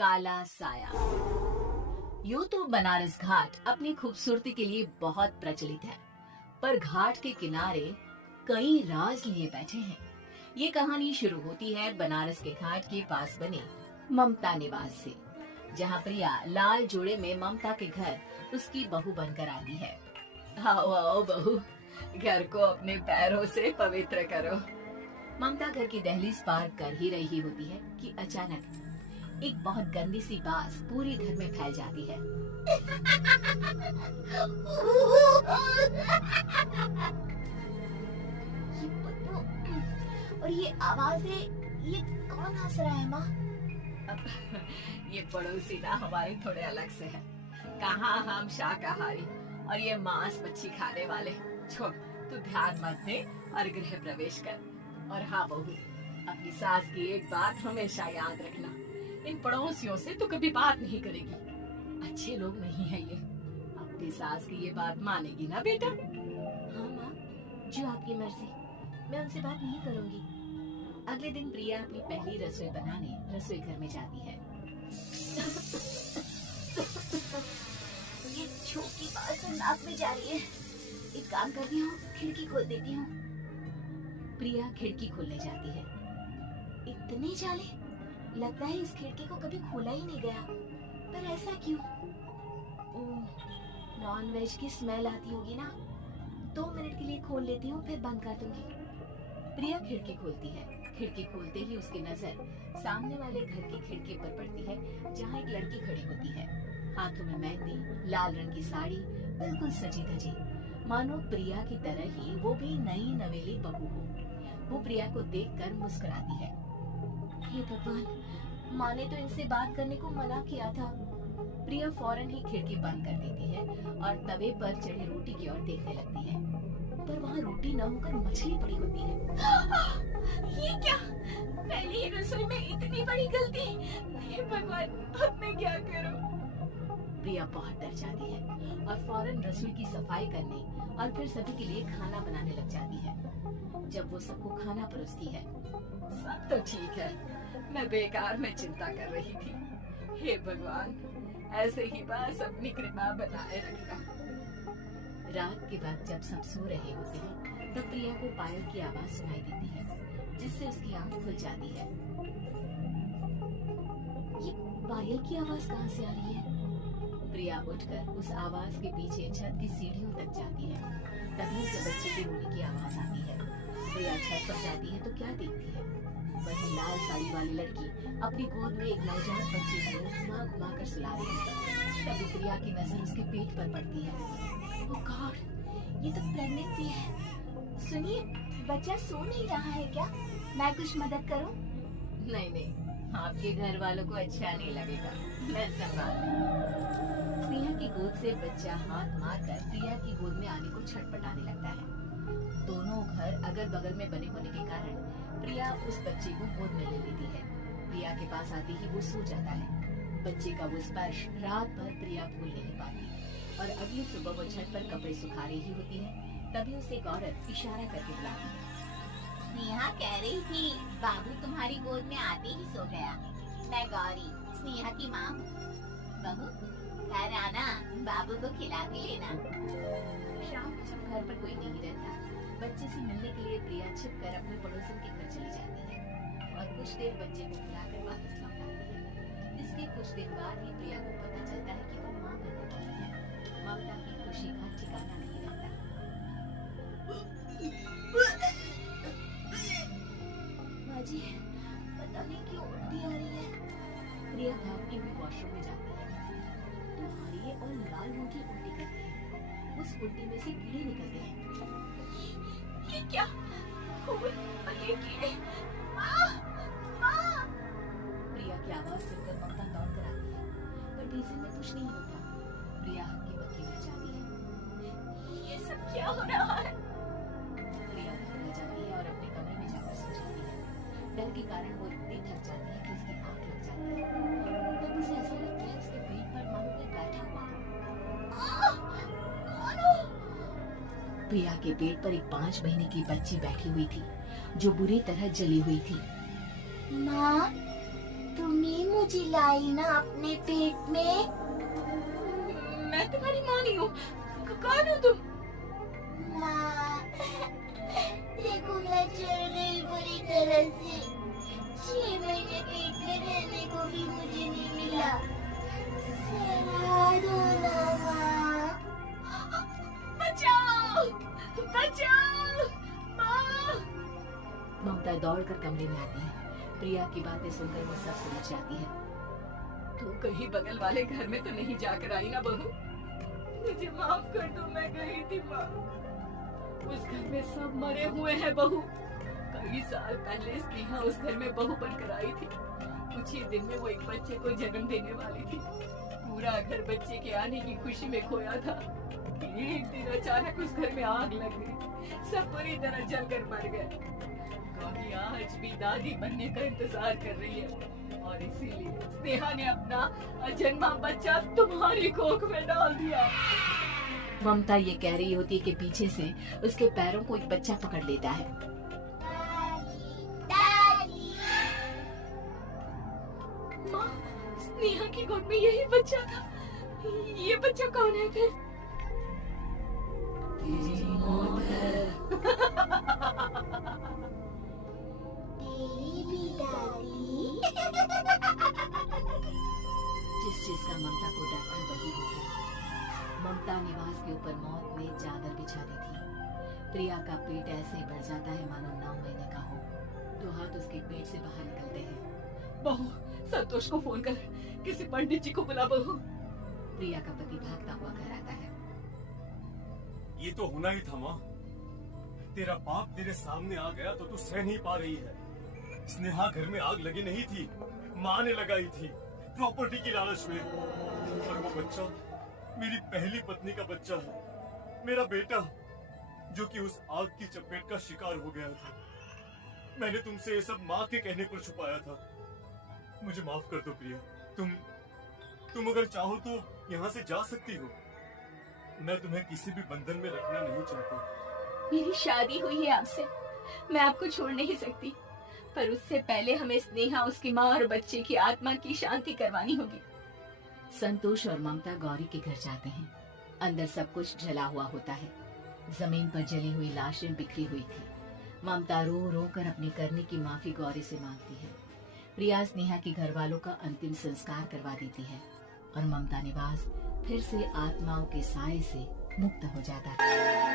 काला साया। यूं तो बनारस घाट अपनी खूबसूरती के लिए बहुत प्रचलित है, पर घाट के किनारे कई राज लिए बैठे हैं। ये कहानी शुरू होती है बनारस के घाट के पास बने ममता निवास से, जहाँ प्रिया लाल जोड़े में ममता के घर उसकी बहू बनकर आती है। आओ आओ बहू, घर को अपने पैरों से पवित्र करो। ममता घर की दहलीज पार कर ही रही होती है कि अचानक एक बहुत गंदी सी बास पूरे घर में फैल जाती है। ये बदबू और ये आवाजें, ये कौन हंस रहा है माँ? ये पड़ोसी ना हमारे थोड़े अलग से है। कहाँ हम शाकाहारी और ये मांस मच्छी खाने वाले। छोड़, तू ध्यान मत दे और गृह प्रवेश कर। और हाँ बहू, अपनी सास की एक बात हमेशा याद रखना, इन पड़ोसियों से तू कभी बात नहीं करेगी। अच्छे लोग नहीं है ये। अपनी सास की ये बात मानेगी ना बेटा? हाँ माँ, जो आपकी मर्जी, मैं उनसे बात नहीं करूंगी। अगले दिन प्रिया अपनी पहली रसोई बनाने रसोई घर में जाती है। ये छोटी बात तो नाक में जा रही है। एक काम करती हूँ, खिड़की खोल देती हूँ। प्रिया खिड़की खोलने जाती है। इतने जाले, लगता है इस खिड़की को कभी खोला ही नहीं गया। पर ऐसा क्यों? नॉन वेज की स्मेल आती होगी ना। 2 मिनट के लिए खोल लेती हूँ, फिर बंद कर दूंगी। प्रिया खिड़की खोलती है। खिड़की खोलते ही उसकी नजर सामने वाले घर की खिड़की पर पड़ती है, जहाँ एक लड़की खड़ी होती है। हाथों में मेहंदी, लाल रंग की साड़ी, बिल्कुल सजी धजी, मानो प्रिया की तरह ही वो भी नई नवेली बहू हो। वो प्रिया को देखकर मुस्कुराती है। हे भगवान, माँ ने तो इनसे बात करने को मना किया था। प्रिया फौरन ही खिड़की बंद कर देती है और तवे पर चढ़ी रोटी की ओर देखने लगती है, पर वहाँ रोटी न होकर मछली पड़ी होती है। ये क्या? पहली ही रसोई में इतनी बड़ी गलती। हे भगवान, अब मैं क्या करूं? प्रिया बहुत डर जाती है और फौरन रसोई की सफाई करने और फिर सभी के लिए खाना बनाने लग जाती है। जब वो सबको खाना परोसती है, सब तो ठीक है, मैं बेकार में चिंता कर रही थी। हे भगवान, ऐसे ही बस अपनी कृपा बनाए रखना। रात के बाद जब सब सो रहे होते हैं, तब प्रिया को पायल की आवाज सुनाई देती है, जिससे उसकी आंख खुल जाती है। ये पायल की आवाज कहाँ से आ रही है? प्रिया उठकर उस आवाज के पीछे छत की सीढ़ियों तक जाती है। तभी से बच्चे की रोने की आवाज आती है। प्रिया छत पर जाती है तो क्या देखती है? वही लाल साड़ी वाली लड़की अपनी गोद में एक नवजात बच्चे को घुमा घुमा कर सुला रही है। तभी प्रिया की नजर उसके पेट पर पड़ती है। ओह गॉड, ये तो प्रेग्नेंट है। सुनिए, बच्चा सो नहीं रहा है क्या? मैं कुछ मदद करूं? नहीं नहीं, आपके घर वालों को अच्छा नहीं लगेगा, मैं संभाल लूंगी। स्नेहा की गोद से बच्चा हाथ मारकर प्रिया की गोद में आने को छटपटाने लगता है। दोनों घर अगल बगल में बने होने के कारण प्रिया उस बच्चे को गोद में ले लेती है। प्रिया के पास आते ही वो सो जाता है। बच्चे का वो स्पर्श रात भर प्रिया भूल नहीं पाती और अगली सुबह वो छत पर कपड़े सुखा रही होती है। तभी उसे एक औरत इशारा करके बुलाती है। स्नेहा कह रही थी बाबू तुम्हारी गोद में आते ही सो गया। मैं गौरी, स्नेहा की माँ हूँ। बहू, घर आना, बाबू को खिला के लेना। शाम को जब घर पर कोई नहीं रहता, बच्चे से मिलने के लिए प्रिया छिपकर अपने पड़ोसन के घर चली जाती है और कुछ देर बच्चे को खिलाकर वापस लौट आती है। इसके कुछ दिन बाद ही प्रिया को पता चलता है कि वो माँ बनने वाली है। ममता की खुशी का ठिकाना नहीं रहता। माँ जी, पता नहीं क्यों उल्टी आ रही है। प्रिया भागती हुई वॉशरूम में जाती है। तुम्हारी और लाल रंग की उल्टी करती है। उस उल्टी में से कीड़े निकलते हैं। ये क्या? खून और ये कीड़े! माँ! माँ! प्रिया की आवाज सुनकर ममता दौड़ कर आती है, पर बेसिन में कुछ नहीं होता। प्रिया हक्की बक्की रह जाती है। ये सब क्या हो रहा है? प्रिया घबरा जाती है और अपने कमरे में जाकर सो जाती है। डर के कारण वो इतनी थक जाती है कि उसकी आंख लग जाती है। तब उसे ऐसा लगता है उसके पेट पर मानो कोई बैठा हुआ है। कौन हो? प्रिया के पेट पर एक 5 महीने की बच्ची बैठी हुई थी, जो बुरी तरह जली हुई थी। माँ, तुम मम्मी मुझे लाई ना अपने पेट में। मैं तुम्हारी माँ नहीं हूँ। कौन हो तुम? माँ देखो मैं चल गई बुरी तरह से। 6 महीने पेट में रहने को भी मुझे नहीं मिला। सलाह दो ना माँ। बचाओ, बचाओ, माँ। ममता दौड़कर कमरे में आती है। प्रिया की बातें सुनकर वो सब समझ जाती है। तो कहीं बगल वाले घर में तो नहीं जाकर आई ना बहू? मुझे माफ कर दो, मैं गई थी माँ। उस घर में सब मरे हुए हैं बहू। कई साल पहले स्नेहा उस घर में बहू बनकर आई थी। कुछ ही दिन में वो एक बच्चे को जन्म देने वाली थी। पूरा घर बच्चे के आने की खुशी में खोया था। एक दिन अचानक उस घर में आग लग गई। सब बुरी तरह जलकर मर गए। गौरी आज भी दादी बनने का इंतजार कर रही है और इसीलिए स्नेहा ने अपना अजन्मा बच्चा तुम्हारी कोख में डाल दिया। ममता ये कह रही होती है कि पीछे से उसके पैरों को एक बच्चा पकड़ लेता है। दादी माँ, स्नेहा की गोद में यही बच्चा था। ये बच्चा कौन है फिर? तेरी भी दादी। जिस चीज का ममता को डर था वही हो गया। ममता निवास के ऊपर मौत ने चादर बिछा दी थी। प्रिया का पेट ऐसे ही बढ़ जाता है मानो 9 महीने का हो। 2 हाथ उसके पेट से बाहर निकलते हैं। बहू, संतोष को फोन कर, किसी पंडित जी को बुला बहू। प्रिया का पति भागता हुआ घर आता है। ये तो होना ही था माँ। तेरा बाप तेरे सामने आ गया तो तू सह नहीं पा रही है। स्नेहा घर में आग लगी नहीं थी, माँ ने लगाई थी प्रॉपर्टी की लालच में। और वो बच्चा मेरी पहली पत्नी का बच्चा है, मेरा बेटा, जो कि उस आग की चपेट का शिकार हो गया था। मैंने तुमसे ये सब माँ के कहने पर छुपाया था। मुझे माफ कर दो प्रिया। तुम अगर चाहो तो यहाँ से जा सकती हो। मैं तुम्हें किसी भी बंधन में रखना नहीं चाहता। मेरी शादी हुई है आपसे, मैं आपको छोड़ नहीं सकती। पर उससे पहले हमें स्नेहा, उसकी माँ और बच्चे की आत्मा की शांति करवानी होगी। संतोष और ममता गौरी के घर जाते हैं। अंदर सब कुछ जला हुआ होता है। जमीन पर जली हुई लाशें बिखरी हुई थी। ममता रो रो कर अपनी करने की माफी गौरी से मांगती है। प्रिया स्नेहा के घर वालों का अंतिम संस्कार करवा देती है और ममता निवास फिर से आत्माओं के साए से मुक्त हो जाता है।